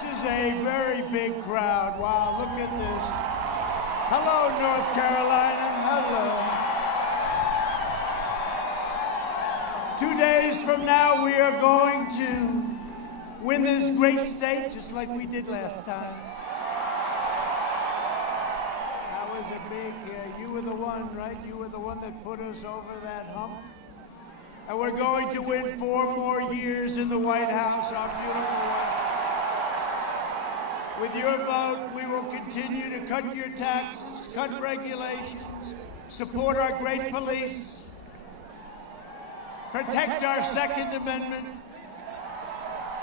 This is a very big crowd. Wow, look at this. Hello, North Carolina. Hello. 2 days from now, we are going to win this great state, just like we did last time. That was a big, you were the one, right? You were the one that put us over that hump. And we're going to win 4 more years in the White House, our beautiful White House. With your vote, we will continue to cut your taxes, cut regulations, support our great police, protect our Second Amendment,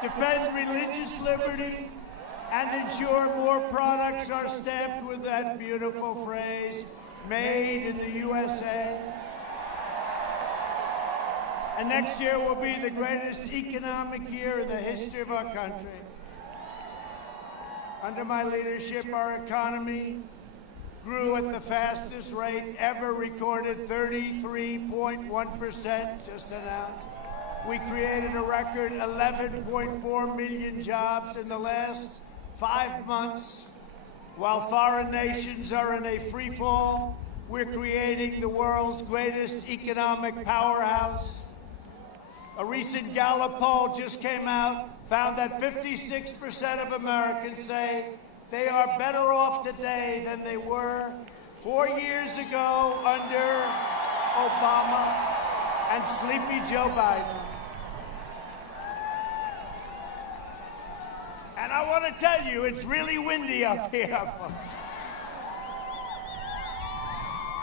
defend religious liberty, and ensure more products are stamped with that beautiful phrase, made in the USA. And next year will be the greatest economic year in the history of our country. Under my leadership, our economy grew at the fastest rate ever recorded, 33.1% just announced. We created a record 11.4 million jobs in the last 5 months. While foreign nations are in a free fall, we're creating the world's greatest economic powerhouse. A recent Gallup poll just came out, found that 56% of Americans say they are better off today than they were 4 years ago under Obama and sleepy Joe Biden. And I want to tell you, it's really windy up here.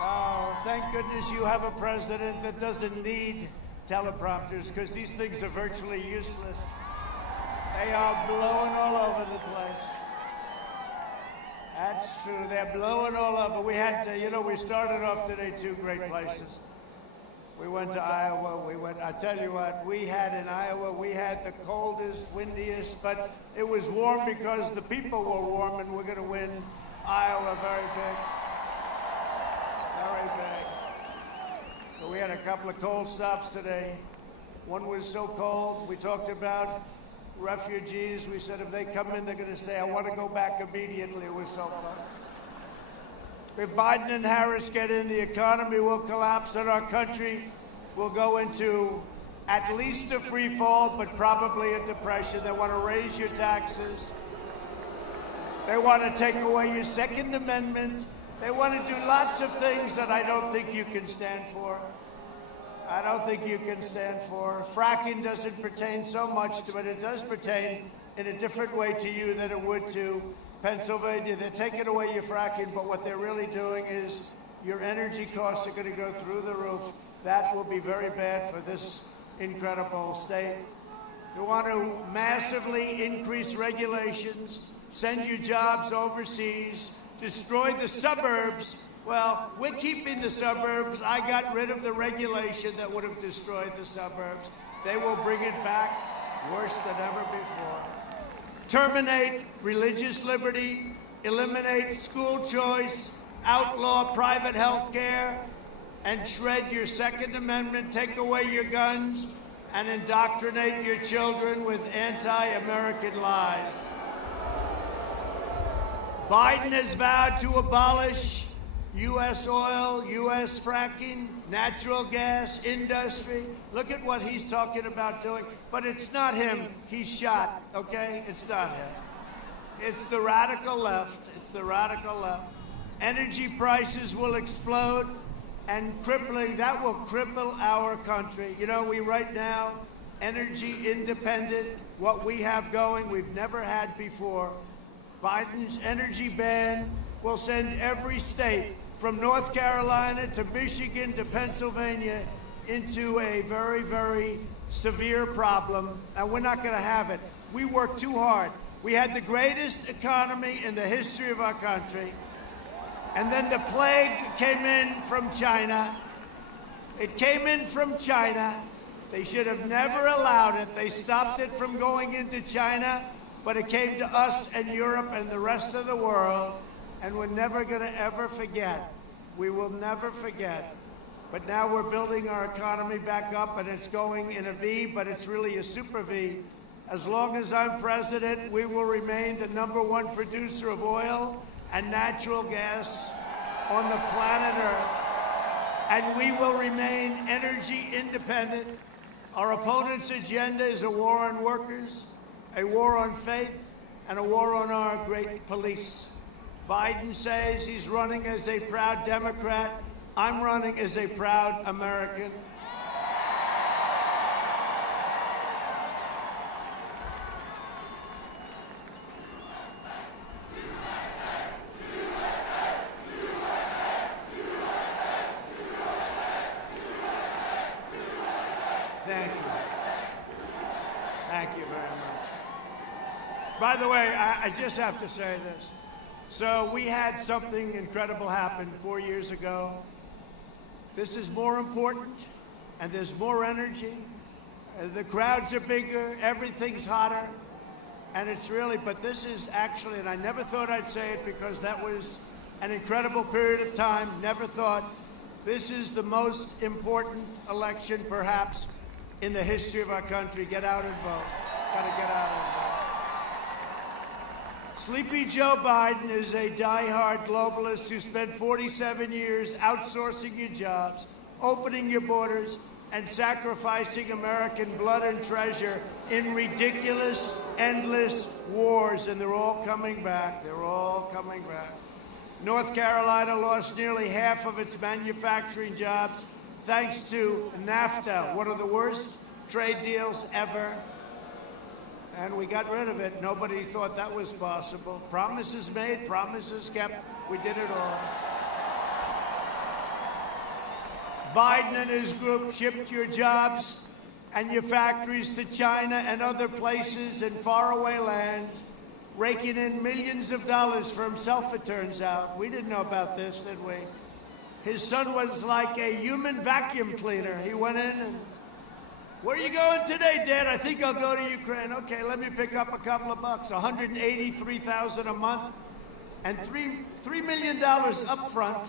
Oh, thank goodness you have a president that doesn't need teleprompters, because these things are virtually useless. They are blowing all over the place. That's true. They're blowing all over. We had, we started off today 2 great places. We went to Iowa. I tell you what, we had in Iowa, we had the coldest, windiest, but it was warm because the people were warm, and we're going to win Iowa very big. Very big. But we had a couple of cold stops today. One was so cold, we talked about refugees. We said if they come in, they're going to say, I want to go back immediately. It was so cold. If Biden and Harris get in, the economy will collapse and our country will go into at least a free fall, but probably a depression. They want to raise your taxes. They want to take away your Second Amendment. They want to do lots of things that I don't think you can stand for. I don't think you can stand for. Fracking doesn't pertain so much to it. It does pertain in a different way to you than it would to Pennsylvania. They're taking away your fracking, but what they're really doing is your energy costs are going to go through the roof. That will be very bad for this incredible state. You want to massively increase regulations, send your jobs overseas, destroy the suburbs. Well, we're keeping the suburbs. I got rid of the regulation that would have destroyed the suburbs. They will bring it back worse than ever before. Terminate religious liberty, eliminate school choice, outlaw private health care, and shred your Second Amendment, take away your guns, and indoctrinate your children with anti-American lies. Biden has vowed to abolish U.S. oil, U.S. fracking, natural gas industry. Look at what he's talking about doing. But it's not him. He's shot, okay? It's not him. It's the radical left. It's the radical left. Energy prices will explode, and that will cripple our country. You know, we right now, energy independent, what we have going, we've never had before. Biden's energy ban will send every state from North Carolina to Michigan to Pennsylvania into a very, very severe problem, and we're not going to have it. We worked too hard. We had the greatest economy in the history of our country, and then the plague came in from China. It came in from China. They should have never allowed it. They stopped it from going into China, but it came to us and Europe and the rest of the world, and we're never going to ever forget. We will never forget. But now we're building our economy back up, and it's going in a V, but it's really a super V. As long as I'm president, we will remain the #1 producer of oil and natural gas on the planet Earth. And we will remain energy independent. Our opponent's agenda is a war on workers, a war on faith, and a war on our great police. Biden says he's running as a proud Democrat. I'm running as a proud American. Thank you. Thank you very much. By the way, I just have to say this. So we had something incredible happen 4 years ago. This is more important, and there's more energy. The crowds are bigger, everything's hotter, and it's really, but this is actually, and I never thought I'd say it because that was an incredible period of time, never thought, this is the most important election perhaps in the history of our country. Get out and vote. Gotta get out and vote. Sleepy Joe Biden is a die-hard globalist who spent 47 years outsourcing your jobs, opening your borders, and sacrificing American blood and treasure in ridiculous, endless wars. And they're all coming back. They're all coming back. North Carolina lost nearly half of its manufacturing jobs thanks to NAFTA, one of the worst trade deals ever. And we got rid of it. Nobody thought that was possible. Promises made, promises kept. We did it all. Biden and his group shipped your jobs and your factories to China and other places in faraway lands, raking in millions of dollars for himself, it turns out. We didn't know about this, did we? His son was like a human vacuum cleaner. He went in and, where are you going today, Dad? I think I'll go to Ukraine. Okay, let me pick up a couple of bucks. $183,000 a month and $3 million up front.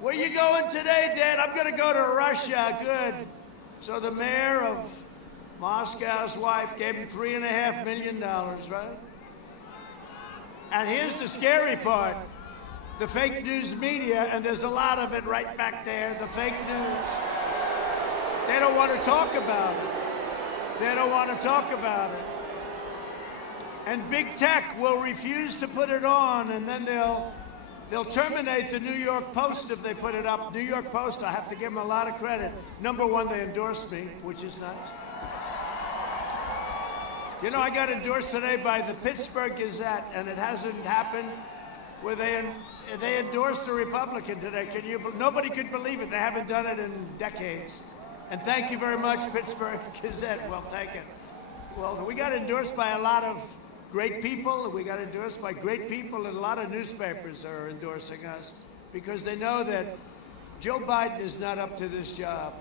Where you going today, Dad? I'm going to go to Russia. Good. So the mayor of Moscow's wife gave him $3.5 million, right? And here's the scary part. The fake news media, and there's a lot of it right back there, the fake news. They don't want to talk about it. They don't want to talk about it. And big tech will refuse to put it on, and then they'll terminate the New York Post if they put it up. New York Post, I have to give them a lot of credit. #1, they endorsed me, which is nice. You know, I got endorsed today by the Pittsburgh Gazette, and it hasn't happened where they endorsed a Republican today. Nobody could believe it. They haven't done it in decades. And thank you very much, Pittsburgh Gazette. We'll take it. Well, we got endorsed by a lot of great people. We got endorsed by great people, and a lot of newspapers are endorsing us because they know that Joe Biden is not up to this job.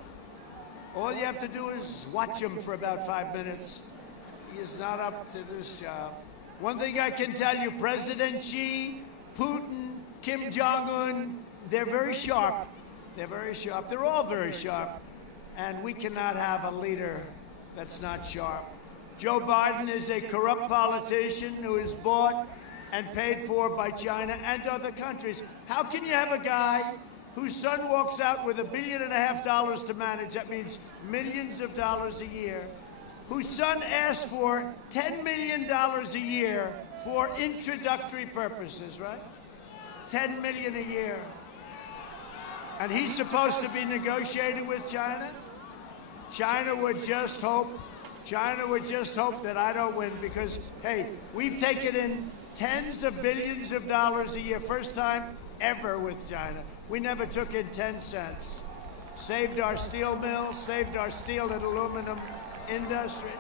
All you have to do is watch him for about 5 minutes. He is not up to this job. One thing I can tell you, President Xi, Putin, Kim Jong-un, they're very sharp. They're very sharp. They're all very sharp. And we cannot have a leader that's not sharp. Joe Biden is a corrupt politician who is bought and paid for by China and other countries. How can you have a guy whose son walks out with $1.5 billion to manage? That means millions of dollars a year. Whose son asked for $10 million a year for introductory purposes, right? $10 million a year. And he's supposed to be negotiating with China? China would just hope that I don't win because, hey, we've taken in tens of billions of dollars a year, first time ever with China. We never took in 10 cents. Saved our steel mills, saved our steel and aluminum industries.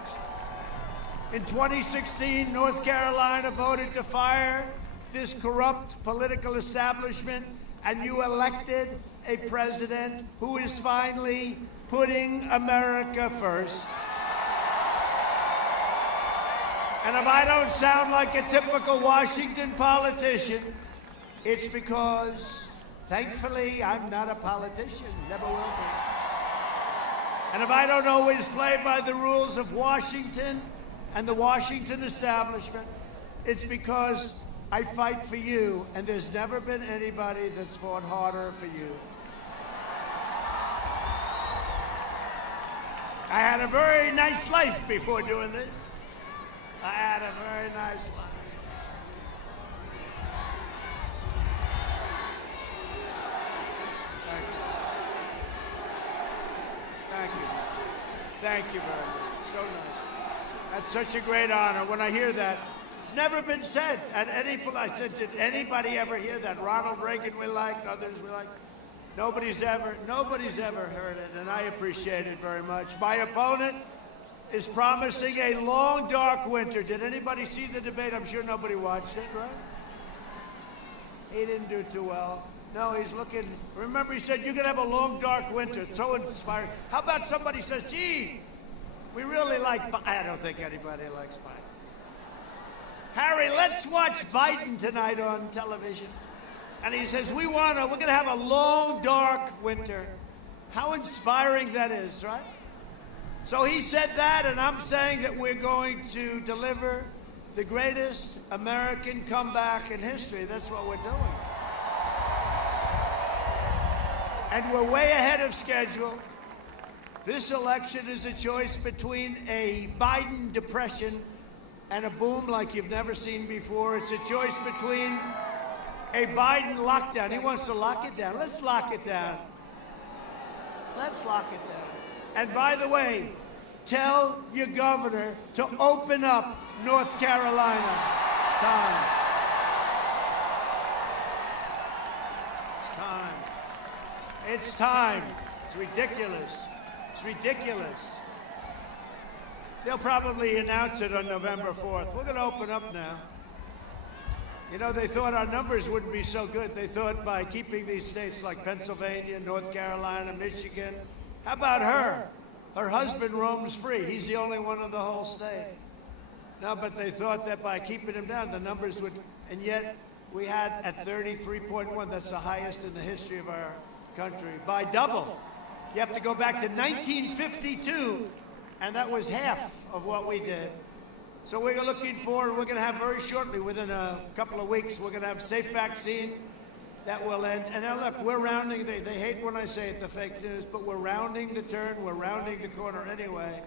In 2016, North Carolina voted to fire this corrupt political establishment, and you elected a president who is finally putting America first. And if I don't sound like a typical Washington politician, it's because, thankfully, I'm not a politician, never will be. And if I don't always play by the rules of Washington, and the Washington establishment. It's because I fight for you, and there's never been anybody that's fought harder for you. I had a very nice life before doing this. I had a very nice life. Thank you. Thank you very much. So nice. That's such a great honor. When I hear that, it's never been said at any place. I said, did anybody ever hear that? Ronald Reagan we liked, others we liked. Nobody's ever heard it, and I appreciate it very much. My opponent is promising a long, dark winter. Did anybody see the debate? I'm sure nobody watched it, right? He didn't do too well. No, he's looking, remember he said, you're gonna have a long, dark winter. It's so inspiring. How about somebody says, gee, we really like, I don't think anybody likes Biden. Harry, let's watch Biden tonight on television. And he says, we're gonna have a long, dark winter. How inspiring that is, right? So he said that, and I'm saying that we're going to deliver the greatest American comeback in history. That's what we're doing. And we're way ahead of schedule. This election is a choice between a Biden depression and a boom like you've never seen before. It's a choice between a Biden lockdown. He wants to lock it down. Let's lock it down. Let's lock it down. And by the way, tell your governor to open up North Carolina. It's time. It's time. It's time. It's ridiculous. It's ridiculous. They'll probably announce it on November 4th. We're going to open up now. You know, they thought our numbers wouldn't be so good. They thought by keeping these states like Pennsylvania, North Carolina, Michigan. How about her? Her husband roams free. He's the only one in the whole state. No, but they thought that by keeping him down, the numbers would, and yet we had at 33.1, that's the highest in the history of our country, by double. You have to go back to 1952, and that was half of what we did. So we're looking forward, we're going to have very shortly, within a couple of weeks, we're going to have safe vaccine that will end. And now look, we're rounding, they hate when I say it, the fake news, but we're rounding the turn, we're rounding the corner anyway.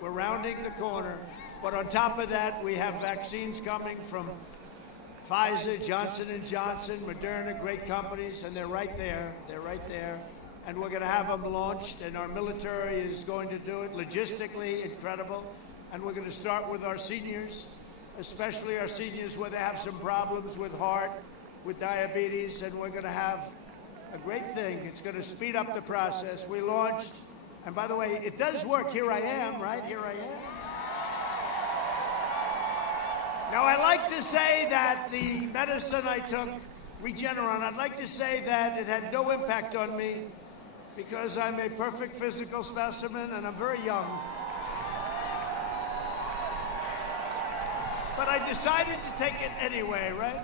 We're rounding the corner. But on top of that, we have vaccines coming from Pfizer, Johnson & Johnson, Moderna, great companies, and they're right there. They're right there. And we're going to have them launched, and our military is going to do it. Logistically, incredible. And we're going to start with our seniors, especially our seniors where they have some problems with heart, with diabetes, and we're going to have a great thing. It's going to speed up the process. We launched, and by the way, it does work. Here I am, right? Here I am. Now, I like to say that the medicine I took, Regeneron, I'd like to say that it had no impact on me because I'm a perfect physical specimen and I'm very young. But I decided to take it anyway, right?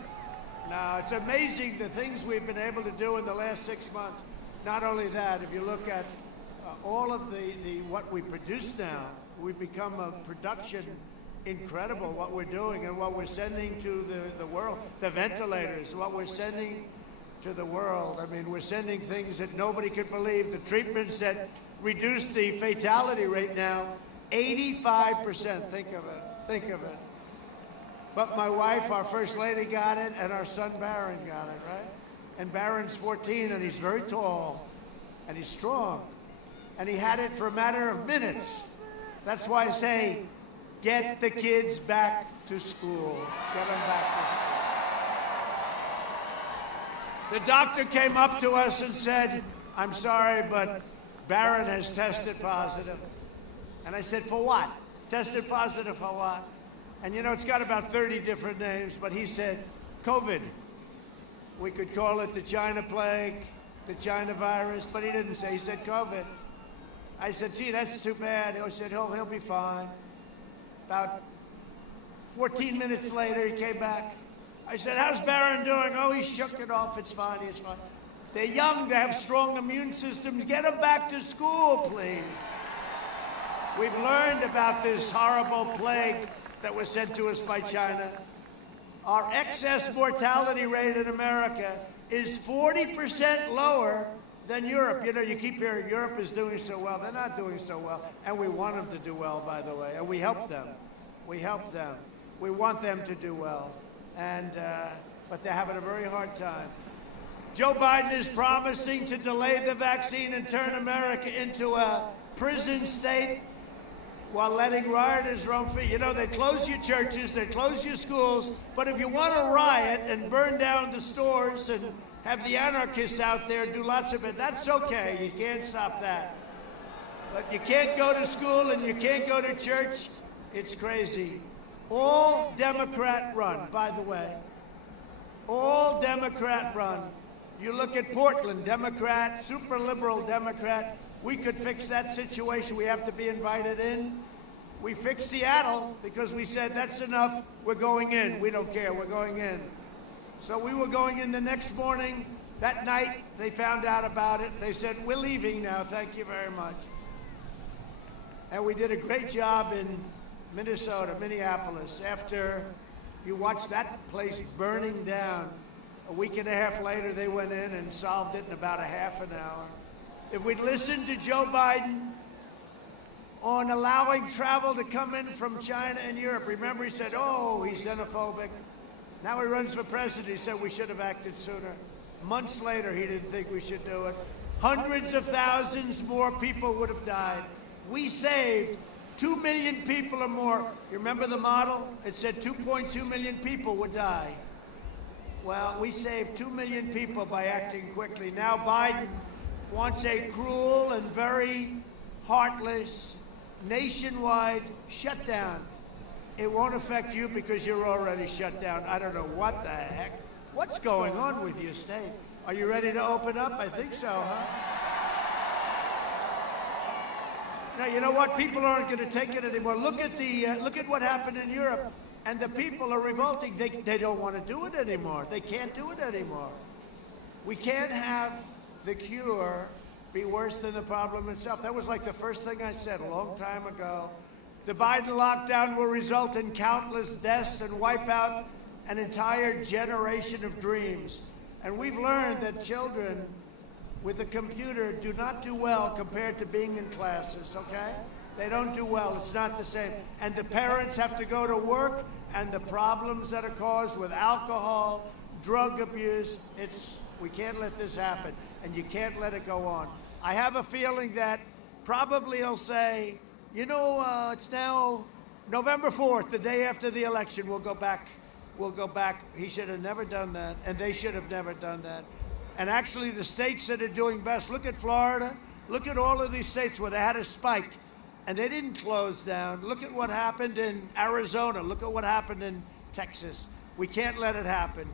Now, it's amazing the things we've been able to do in the last 6 months. Not only that, if you look at all of what we produce now, we've become a production incredible, what we're doing and what we're sending to the world. The ventilators, what we're sending to the world. I mean, we're sending things that nobody could believe. The treatments that reduce the fatality rate now, 85%. Think of it. Think of it. But my wife, our first lady, got it, and our son Barron got it, right? And Barron's 14, and he's very tall, and he's strong. And he had it for a matter of minutes. That's why I say, get the kids back to school. Get them back to school. The doctor came up to us and said, I'm sorry, but Barron has tested positive. And I said, for what? Tested positive for what? And you know, it's got about 30 different names, but he said, COVID. We could call it the China plague, the China virus, but he didn't say, he said COVID. I said, gee, that's too bad. He said, he'll be fine. About 14 minutes later, he came back. I said, how's Barron doing? Oh, he shook it off. It's fine, he's fine. They're young, they have strong immune systems. Get them back to school, please. We've learned about this horrible plague that was sent to us by China. Our excess mortality rate in America is 40% lower than Europe. You know, you keep hearing Europe is doing so well. They're not doing so well. And we want them to do well, by the way. And we help them. We help them. We want them to do well. And, but they're having a very hard time. Joe Biden is promising to delay the vaccine and turn America into a prison state while letting rioters roam free. You know, they close your churches, they close your schools, but if you want to riot and burn down the stores and have the anarchists out there do lots of it, that's okay. You can't stop that. But you can't go to school and you can't go to church. It's crazy. All Democrat run, by the way. All Democrat run. You look at Portland, Democrat, super liberal Democrat. We could fix that situation. We have to be invited in. We fixed Seattle because we said, that's enough. We're going in. We don't care. We're going in. So we were going in the next morning. That night, they found out about it. They said, we're leaving now. Thank you very much. And we did a great job in Minnesota, Minneapolis. After you watch that place burning down, a week and a half later, they went in and solved it in about a half an hour. If we'd listened to Joe Biden on allowing travel to come in from China and Europe, remember he said, oh, he's xenophobic. Now he runs for president. He said we should have acted sooner. Months later, he didn't think we should do it. Hundreds of thousands more people would have died. We saved 2 million people or more. You remember the model? It said 2.2 million people would die. Well, we saved 2 million people by acting quickly. Now Biden wants a cruel and very heartless nationwide shutdown. It won't affect you because you're already shut down. I don't know what the heck. What's going on with your state? Are you ready to open up? I think so, huh? Now, you know what? People aren't going to take it anymore. Look at what happened in Europe. And the people are revolting. They don't want to do it anymore. They can't do it anymore. We can't have the cure be worse than the problem itself. That was like the first thing I said a long time ago. The Biden lockdown will result in countless deaths and wipe out an entire generation of dreams. And we've learned that children with a computer do not do well compared to being in classes, okay? They don't do well. It's not the same. And the parents have to go to work, and the problems that are caused with alcohol, drug abuse, we can't let this happen, and you can't let it go on. I have a feeling that probably he'll say, you know, it's now November 4th, the day after the election. We'll go back. We'll go back. He should have never done that, and they should have never done that. And actually, the states that are doing best, look at Florida. Look at all of these states where they had a spike. And they didn't close down. Look at what happened in Arizona. Look at what happened in Texas. We can't let it happen.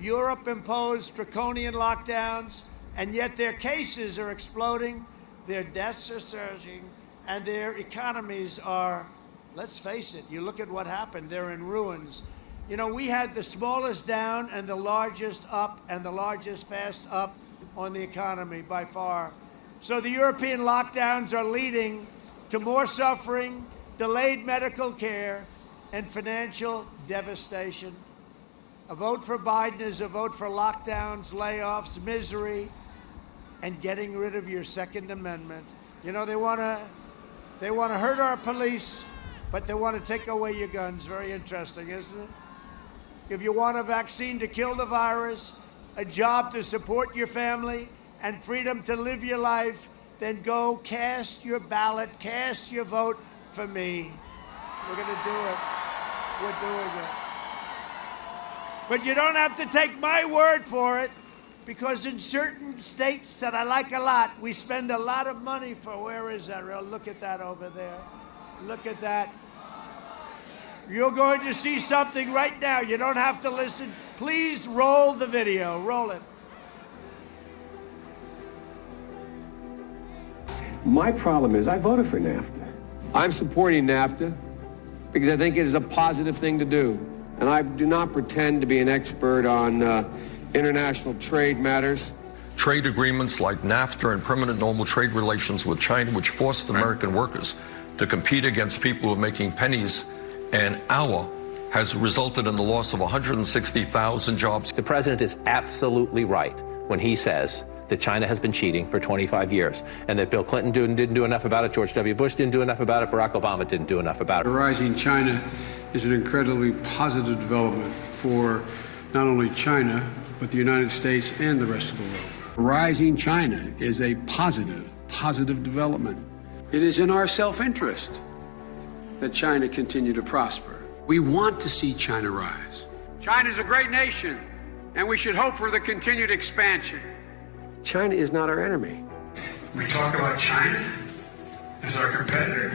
Europe imposed draconian lockdowns, and yet their cases are exploding, their deaths are surging, and their economies are, let's face it, you look at what happened, they're in ruins. You know, we had the smallest down and the largest up and the largest fast up on the economy by far. So the European lockdowns are leading to more suffering, delayed medical care, and financial devastation. A vote for Biden is a vote for lockdowns, layoffs, misery, and getting rid of your Second Amendment. You know, they want to hurt our police, but they want to take away your guns. Very interesting, isn't it? If you want a vaccine to kill the virus, a job to support your family, and freedom to live your life, then go cast your ballot, cast your vote for me. We're going to do it. We're doing it. But you don't have to take my word for it, because in certain states that I like a lot, we spend a lot of money for, where is that? Look at that over there. Look at that. You're going to see something right now. You don't have to listen. Please roll the video. Roll it. My problem is I voted for NAFTA. I'm supporting NAFTA because I think it is a positive thing to do. And I do not pretend to be an expert on international trade matters. Trade agreements like NAFTA and permanent normal trade relations with China, which forced American workers to compete against people who are making pennies an hour has resulted in the loss of 160,000 jobs. The president is absolutely right when he says that China has been cheating for 25 years and that Bill Clinton didn't do enough about it, George W. Bush didn't do enough about it, Barack Obama didn't do enough about it. Rising China is an incredibly positive development for not only China, but the United States and the rest of the world. Rising China is a positive development. It is in our self-interest that China continue to prosper. We want to see China rise. China is a great nation, and we should hope for the continued expansion. China is not our enemy. We talk about China as our competitor.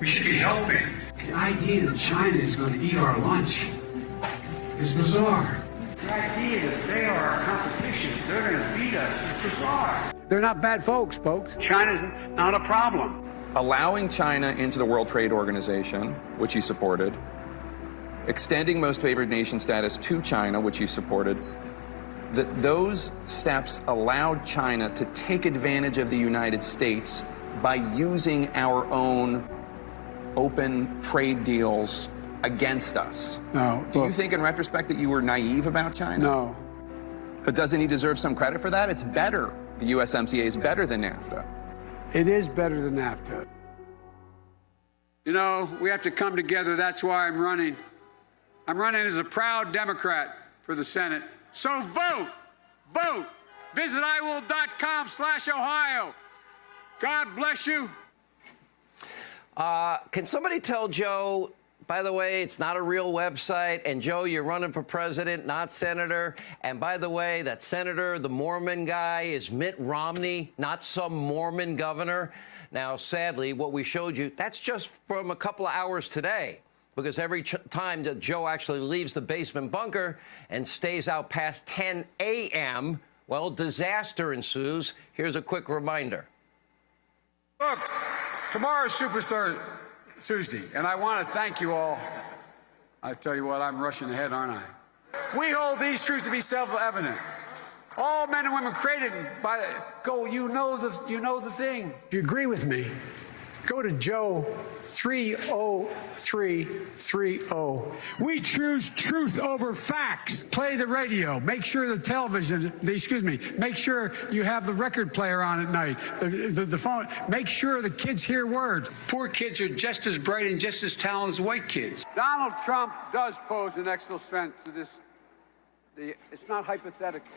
We should be helping. The idea that China is going to eat our lunch is bizarre. The idea that they are our competition, they're going to beat us, is bizarre. They're not bad folks. China's not a problem. Allowing China into the World Trade Organization, which he supported, extending most favored nation status to China, which he supported, those steps allowed China to take advantage of the United States by using our own open trade deals against us. No. Do you think in retrospect that you were naive about China? No. But doesn't he deserve some credit for that? It's better. The USMCA is better than NAFTA. It is better than NAFTA. You know, we have to come together. That's why I'm running. I'm running as a proud Democrat for the Senate. So vote. Visit iwill.com/Ohio. God bless you. Can somebody tell Joe, by the way, it's not a real website, and Joe, you're running for president, not senator, and by the way, that senator, the Mormon guy, is Mitt Romney, not some Mormon governor. Now, sadly, what we showed you, that's just from a couple of hours today, because every time that Joe actually leaves the basement bunker and stays out past 10 a.m., well, disaster ensues. Here's a quick reminder. Look, tomorrow's Superstar Tuesday, and I want to thank you all. I tell you what, I'm rushing ahead, aren't I? We hold these truths to be self-evident. All men and women created by you know the thing. If you agree with me, go to Joe 30330. We choose truth over facts. Play the radio. Make sure the television, make sure you have the record player on at night, the phone. Make sure the kids hear words. Poor kids are just as bright and just as talented as white kids. Donald Trump does pose an extra threat to this. It's not hypothetical.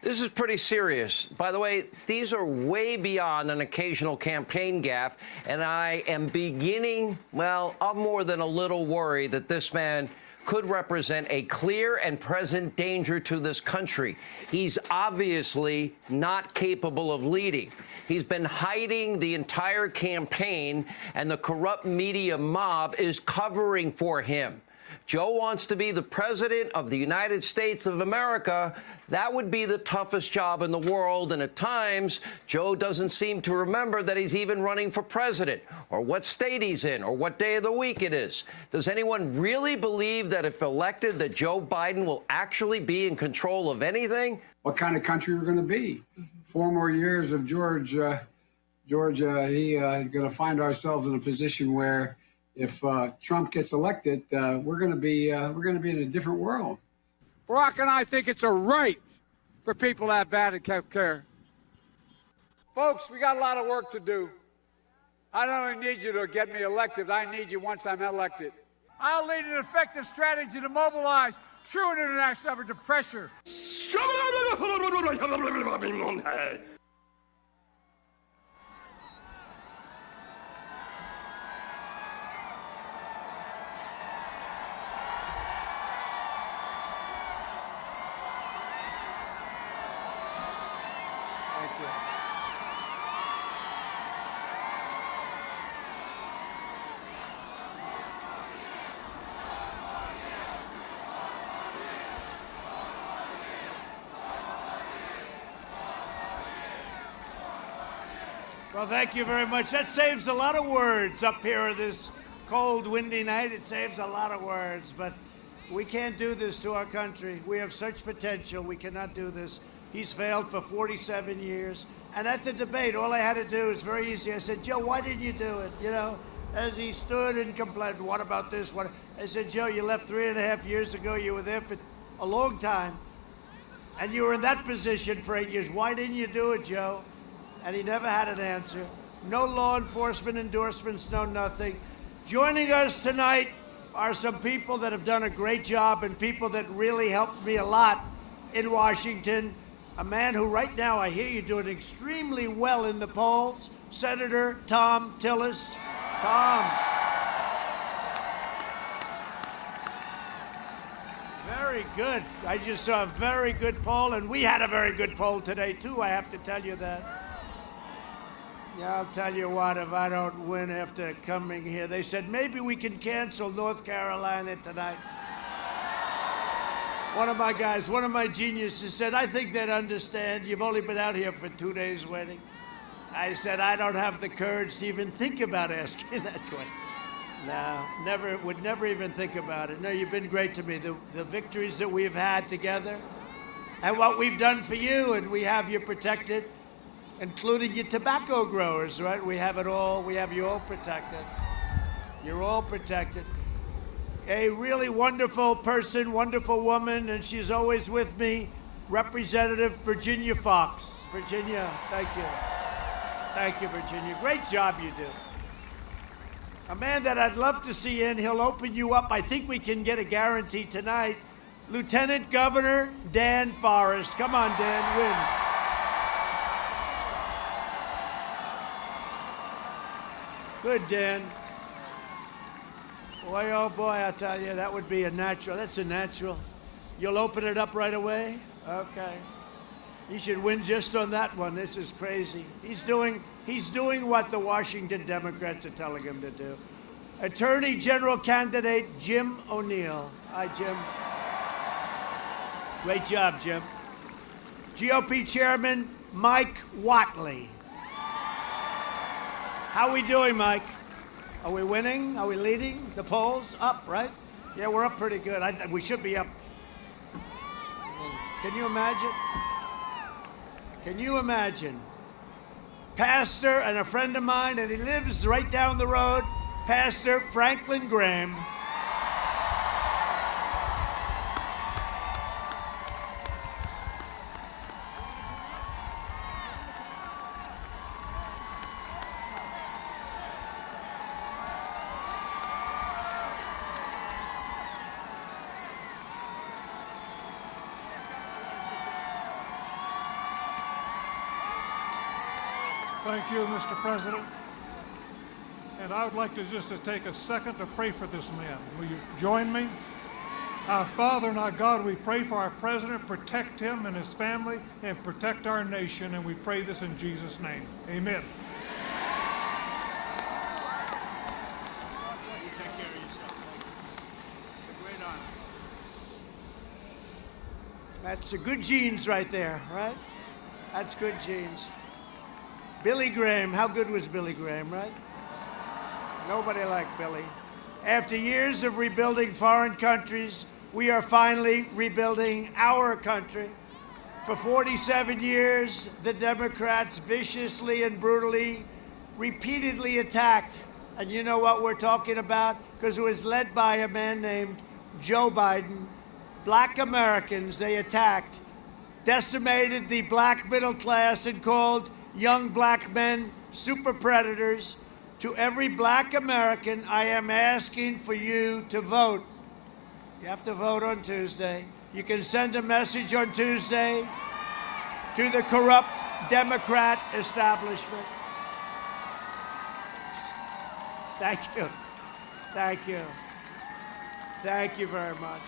This is pretty serious. By the way, these are way beyond an occasional campaign gaffe, and I am beginning, well, I'm more than a little worried that this man could represent a clear and present danger to this country. He's obviously not capable of leading. He's been hiding the entire campaign, and the corrupt media mob is covering for him. Joe wants to be the president of the United States of America. That would be the toughest job in the world, and at times, Joe doesn't seem to remember that he's even running for president, or what state he's in, or what day of the week it is. Does anyone really believe that if elected, that Joe Biden will actually be in control of anything? What kind of country we're going to be? 4 more years of George, he's going to find ourselves in a position where if Trump gets elected, we're going to be in a different world. Barack and I think it's a right for people to have bad health care. Folks, we got a lot of work to do. I don't only need you to get me elected, I need you once I'm elected. I'll lead an effective strategy to mobilize true international effort to pressure. Well, thank you very much. That saves a lot of words up here this cold, windy night. It saves a lot of words, but we can't do this to our country. We have such potential. We cannot do this. He's failed for 47 years. And at the debate, all I had to do was very easy. I said, Joe, why didn't you do it? You know, as he stood and complained, what about this? What? I said, Joe, you left 3.5 years ago. You were there for a long time. And you were in that position for 8 years. Why didn't you do it, Joe? And he never had an answer. No law enforcement endorsements, no nothing. Joining us tonight are some people that have done a great job and people that really helped me a lot in Washington. A man who right now I hear you doing extremely well in the polls, Senator Thom Tillis. Tom. Very good. I just saw a very good poll, and we had a very good poll today, too, I have to tell you that. Yeah, I'll tell you what, if I don't win after coming here, they said maybe we can cancel North Carolina tonight. One of my guys, one of my geniuses said, I think they'd understand. You've only been out here for 2 days waiting. I said, I don't have the courage to even think about asking that question. No, would never even think about it. No, you've been great to me. The victories that we've had together and what we've done for you, and we have you protected, including your tobacco growers, right? We have it all. We have you all protected. You're all protected. A really wonderful person, wonderful woman, and she's always with me, Representative Virginia Fox. Virginia, thank you. Thank you, Virginia. Great job you do. A man that I'd love to see in, he'll open you up. I think we can get a guarantee tonight. Lieutenant Governor Dan Forest. Come on, Dan, win. Good, Dan. Boy, oh boy, I tell you, that would be a natural. That's a natural. You'll open it up right away? Okay. He should win just on that one. This is crazy. He's doing what the Washington Democrats are telling him to do. Attorney General candidate Jim O'Neill. Hi, Jim. Great job, Jim. GOP Chairman Mike Whatley. How are we doing, Mike? Are we winning? Are we leading? The polls up, right? Yeah, we're up pretty good. We should be up. Can you imagine? Can you imagine? Pastor and a friend of mine, and he lives right down the road, Pastor Franklin Graham. Thank you, Mr. President. And I would like to take a second to pray for this man. Will you join me? Our Father and our God, we pray for our president, protect him and his family, and protect our nation, and we pray this in Jesus' name. Amen. You take care of yourself. It's a great honor. That's a good genes right there, right? That's good genes. Billy Graham, how good was Billy Graham, right? Nobody liked Billy. After years of rebuilding foreign countries, we are finally rebuilding our country. For 47 years, the Democrats viciously and brutally, repeatedly attacked, and you know what we're talking about, because it was led by a man named Joe Biden. Black Americans, they attacked, decimated the black middle class, and called young black men super predators. To every black American, I am asking for you to vote. You have to vote on Tuesday. You can send a message on Tuesday to the corrupt Democrat establishment. Thank you. Thank you. Thank you very much.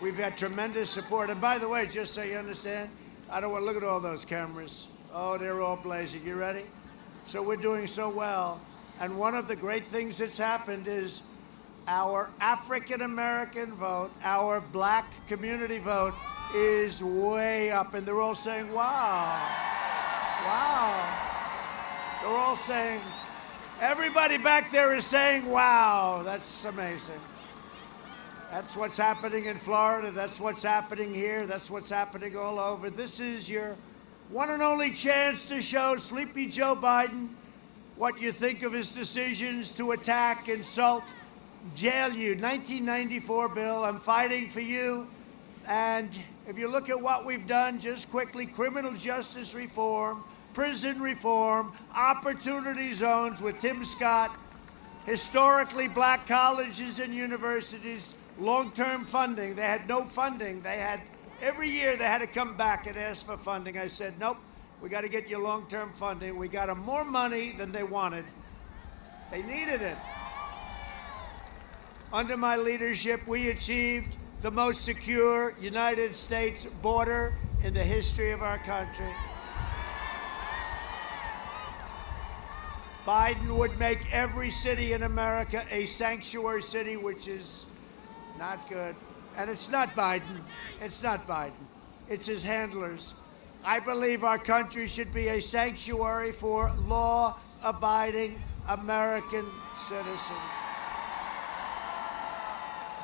We've had tremendous support. And by the way, just so you understand, I don't want to look at all those cameras. Oh, they're all blazing. You ready? So we're doing so well. And one of the great things that's happened is our African-American vote, our black community vote is way up. And they're all saying, wow, wow. They're all saying, everybody back there is saying, wow, that's amazing. That's what's happening in Florida. That's what's happening here. That's what's happening all over. This is your one and only chance to show Sleepy Joe Biden what you think of his decisions to attack, insult, jail you. 1994 bill, I'm fighting for you. And if you look at what we've done, just quickly, criminal justice reform, prison reform, opportunity zones with Tim Scott, historically black colleges and universities, long-term funding. They had no funding. They had, every year they had to come back and ask for funding. I said, nope, we got to get you long-term funding. We got them more money than they wanted. They needed it. Under my leadership, we achieved the most secure United States border in the history of our country. Biden would make every city in America a sanctuary city, which is not good. And it's not Biden. It's not Biden. It's his handlers. I believe our country should be a sanctuary for law-abiding American citizens.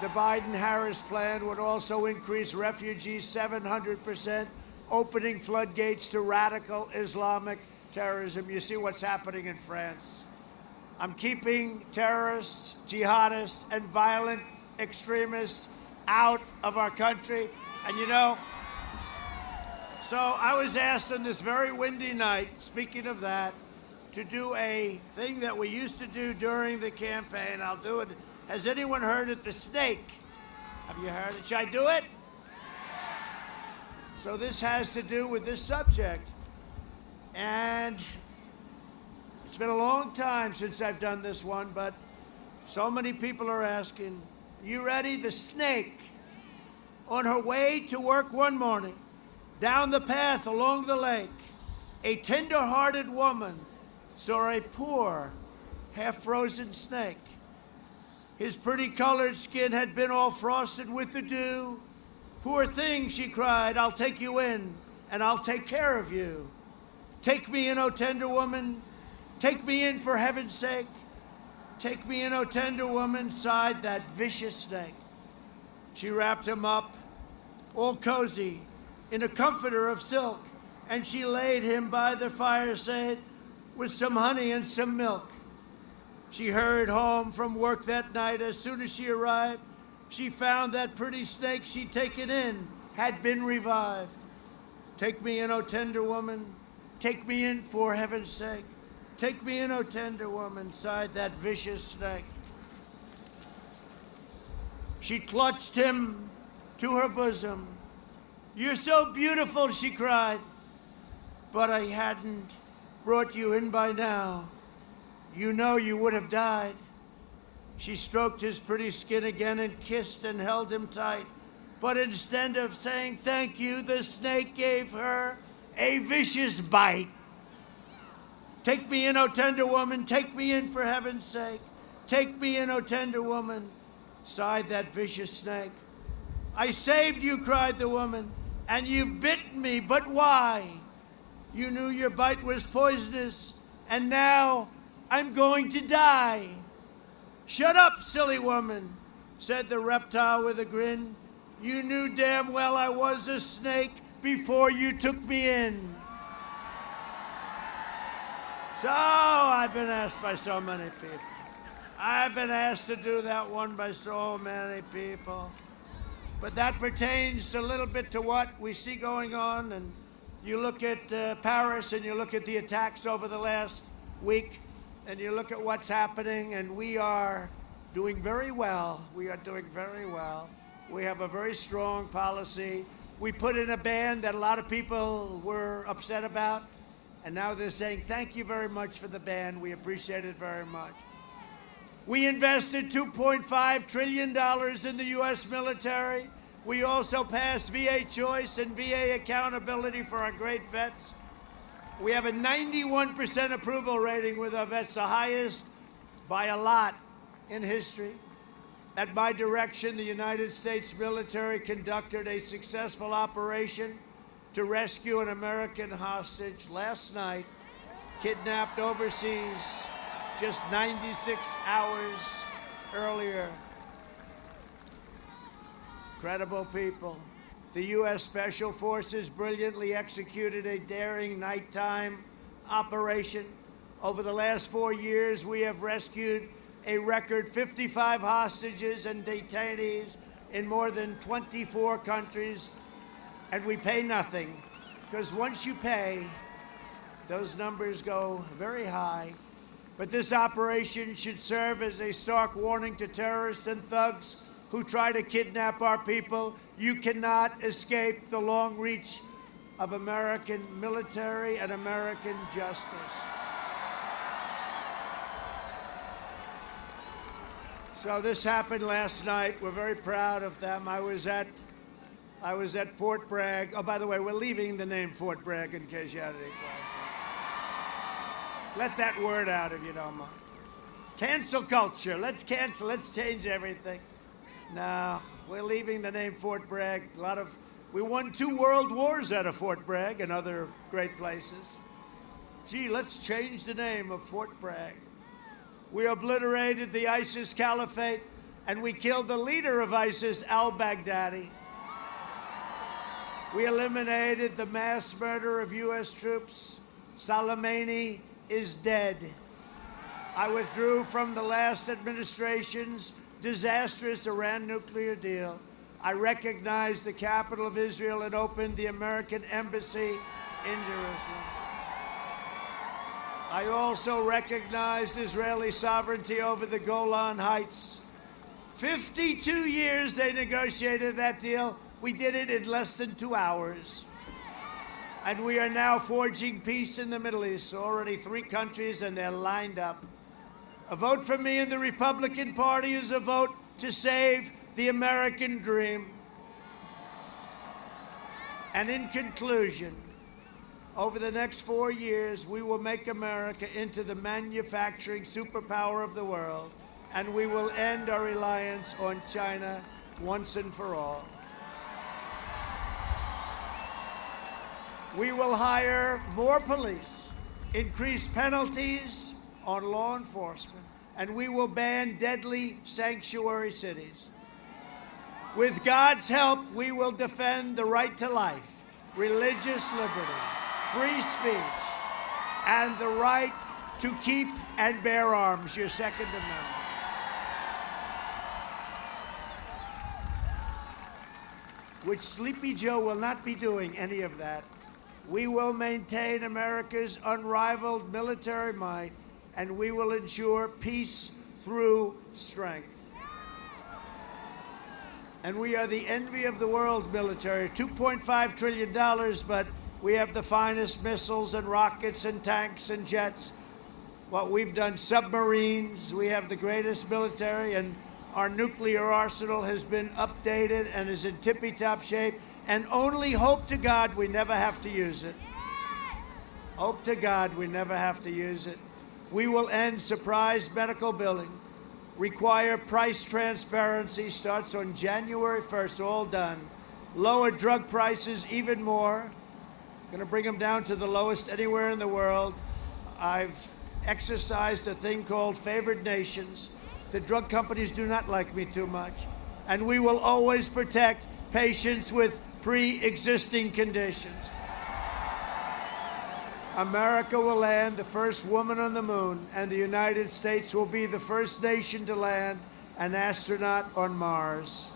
The Biden-Harris plan would also increase refugees 700%, opening floodgates to radical Islamic terrorism. You see what's happening in France. I'm keeping terrorists, jihadists, and violent extremists out of our country. And you know, so I was asked on this very windy night, speaking of that, to do a thing that we used to do during the campaign. I'll do it. Has anyone heard of the snake? Have you heard it? Should I do it? So this has to do with this subject. And it's been a long time since I've done this one, but so many people are asking, you ready? The snake, on her way to work one morning, down the path along the lake, a tender-hearted woman saw a poor, half-frozen snake. His pretty colored skin had been all frosted with the dew. Poor thing, she cried, I'll take you in, and I'll take care of you. Take me in, O tender woman. Take me in for heaven's sake. Take me in, O tender woman, sighed that vicious snake. She wrapped him up, all cozy, in a comforter of silk, and she laid him by the fireside with some honey and some milk. She hurried home from work that night. As soon as she arrived, she found that pretty snake she'd taken in had been revived. Take me in, O tender woman. Take me in for heaven's sake. Take me in, O tender woman, sighed that vicious snake. She clutched him to her bosom. You're so beautiful, she cried. But I hadn't brought you in by now. You know you would have died. She stroked his pretty skin again and kissed and held him tight. But instead of saying thank you, the snake gave her a vicious bite. Take me in, O tender woman, take me in for heaven's sake. Take me in, O tender woman, sighed that vicious snake. I saved you, cried the woman, and you've bitten me, but why? You knew your bite was poisonous, and now I'm going to die. Shut up, silly woman, said the reptile with a grin. You knew damn well I was a snake before you took me in. So I've been asked by so many people. I've been asked to do that one by so many people. But that pertains a little bit to what we see going on. And you look at Paris and you look at the attacks over the last week and you look at what's happening, and we are doing very well. We are doing very well. We have a very strong policy. We put in a ban that a lot of people were upset about, and now they're saying, thank you very much for the ban. We appreciate it very much. We invested $2.5 trillion in the U.S. military. We also passed VA choice and VA accountability for our great vets. We have a 91% approval rating with our vets, the highest by a lot in history. At my direction, the United States military conducted a successful operation to rescue an American hostage last night, kidnapped overseas just 96 hours earlier. Credible people. The U.S. Special Forces brilliantly executed a daring nighttime operation. Over the last 4 years, we have rescued a record 55 hostages and detainees in more than 24 countries, and we pay nothing, because once you pay, those numbers go very high. But this operation should serve as a stark warning to terrorists and thugs who try to kidnap our people. You cannot escape the long reach of American military and American justice. So this happened last night. We're very proud of them. I was at Fort Bragg. Oh, by the way, we're leaving the name Fort Bragg in case you had any questions. Let that word out if you don't mind. Cancel culture. Let's cancel. Let's change everything. No, we're leaving the name Fort Bragg. We won 2 world wars out of Fort Bragg and other great places. Gee, let's change the name of Fort Bragg. We obliterated the ISIS caliphate, and we killed the leader of ISIS, al-Baghdadi. We eliminated the mass murder of U.S. troops. Soleimani is dead. I withdrew from the last administration's disastrous Iran nuclear deal. I recognized the capital of Israel and opened the American embassy in Jerusalem. I also recognized Israeli sovereignty over the Golan Heights. 52 years they negotiated that deal. We did it in less than 2 hours. And we are now forging peace in the Middle East. Already 3 countries, and they're lined up. A vote for me in the Republican Party is a vote to save the American dream. And in conclusion, over the next 4 years, we will make America into the manufacturing superpower of the world, and we will end our reliance on China once and for all. We will hire more police, increase penalties on law enforcement, and we will ban deadly sanctuary cities. With God's help, we will defend the right to life, religious liberty, free speech, and the right to keep and bear arms, your Second Amendment. Which Sleepy Joe will not be doing any of that. We will maintain America's unrivaled military might, and we will ensure peace through strength. And we are the envy of the world military, $2.5 trillion, but we have the finest missiles and rockets and tanks and jets. What we've done, submarines, we have the greatest military, and our nuclear arsenal has been updated and is in tippy-top shape, and only hope to God we never have to use it. Hope to God we never have to use it. We will end surprise medical billing, require price transparency, starts on January 1st, all done. Lower drug prices even more. Going to bring them down to the lowest anywhere in the world. I've exercised a thing called favored nations. The drug companies do not like me too much. And we will always protect patients with pre-existing conditions. America will land the first woman on the moon, and the United States will be the first nation to land an astronaut on Mars.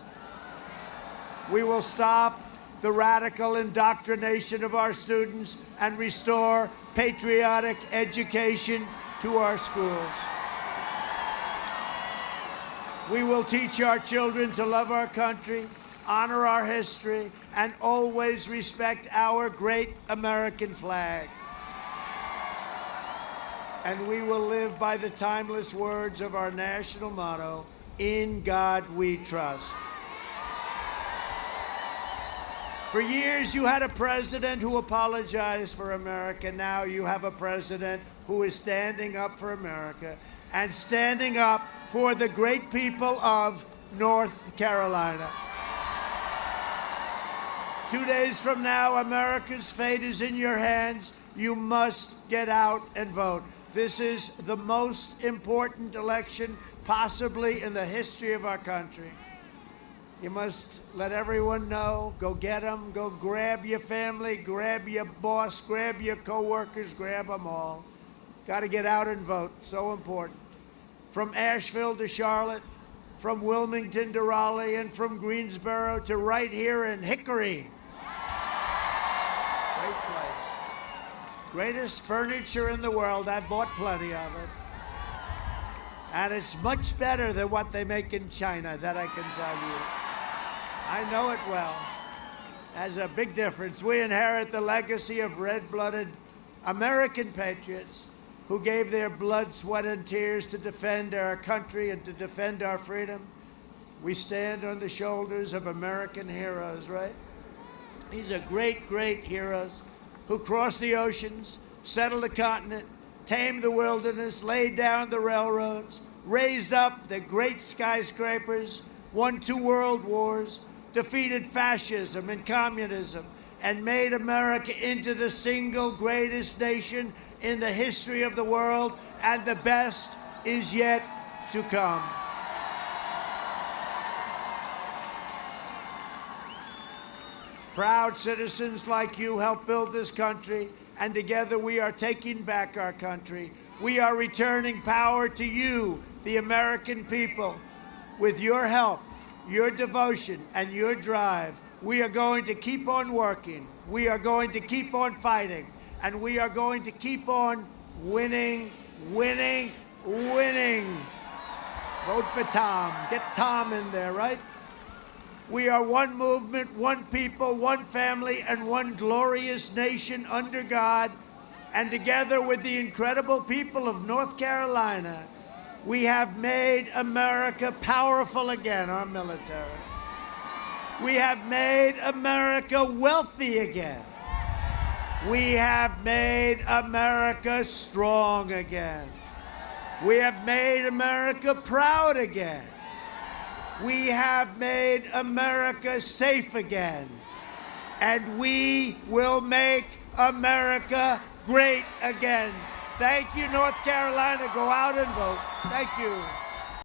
We will stop the radical indoctrination of our students and restore patriotic education to our schools. We will teach our children to love our country, honor our history, and always respect our great American flag. And we will live by the timeless words of our national motto, "In God We Trust." For years, you had a president who apologized for America. Now you have a president who is standing up for America and standing up for the great people of North Carolina. 2 days from now, America's fate is in your hands. You must get out and vote. This is the most important election possibly in the history of our country. You must let everyone know. Go get them. Go grab your family, grab your boss, grab your co-workers, grab them all. Got to get out and vote. So important. From Asheville to Charlotte, from Wilmington to Raleigh, and from Greensboro to right here in Hickory. Great place. Greatest furniture in the world. I bought plenty of it. And it's much better than what they make in China, that I can tell you. I know it well. Has a big difference. We inherit the legacy of red-blooded American patriots who gave their blood, sweat, and tears to defend our country and to defend our freedom. We stand on the shoulders of American heroes, right? These are great, great heroes who crossed the oceans, settled the continent, tamed the wilderness, laid down the railroads, raised up the great skyscrapers, won 2 world wars, defeated fascism and communism, and made America into the single greatest nation in the history of the world, and the best is yet to come. Proud citizens like you helped build this country, and together we are taking back our country. We are returning power to you, the American people. With your help, your devotion, and your drive, we are going to keep on working. We are going to keep on fighting. And we are going to keep on winning, winning, winning. Vote for Tom. Get Tom in there, right? We are one movement, one people, one family, and one glorious nation under God. And together with the incredible people of North Carolina, we have made America powerful again, our military. We have made America wealthy again. We have made America strong again. We have made America proud again. We have made America safe again. And we will make America great again. Thank you, North Carolina. Go out and vote. Thank you.